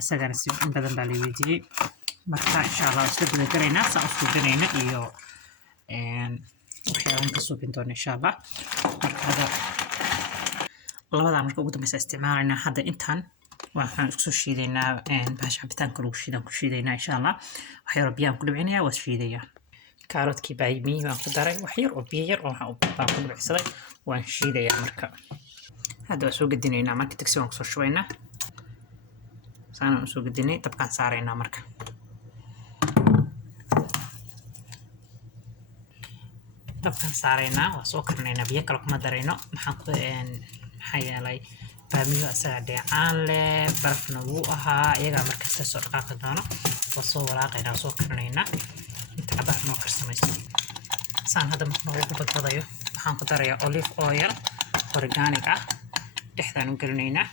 asagana si badan baa la weydiiyey marka insha Allah isla guda garaynaa saa usoo ganayna iyo waxyaaban ka suubin doona insha Allah marka hada labadan marka ugu dambaysa isticmaalayna hadda intaan waxaan isku soo shiidaynaa bahasha cabitaanka lagu shiidan ku shiidaynaa insha Allah waxyaro biyaan ku dhibcinayaa waa shiidayaa kaaroodkii baa yimi waan ku daray wax yar oo biyo yar oo waxaan ku dhibcsaday waan shiidayaa marka هذا سوق الدنيا مركز تكسبون كسر شوينا سانا سوق الدنيا طبعا صارينا مركز طبعا صارينا وسوكرنا بياكل ما درينا محاكو حيا لي فاميو أساعد عالة برفنا وقها يجا مركز تسوق قاقدنا وصور عقينا سوكرنا انت عبار نوكر سميسي سان هذا مخنوق بضيو محاكو دريا أوليف أويل أورجانيك دحدان u galinaynaa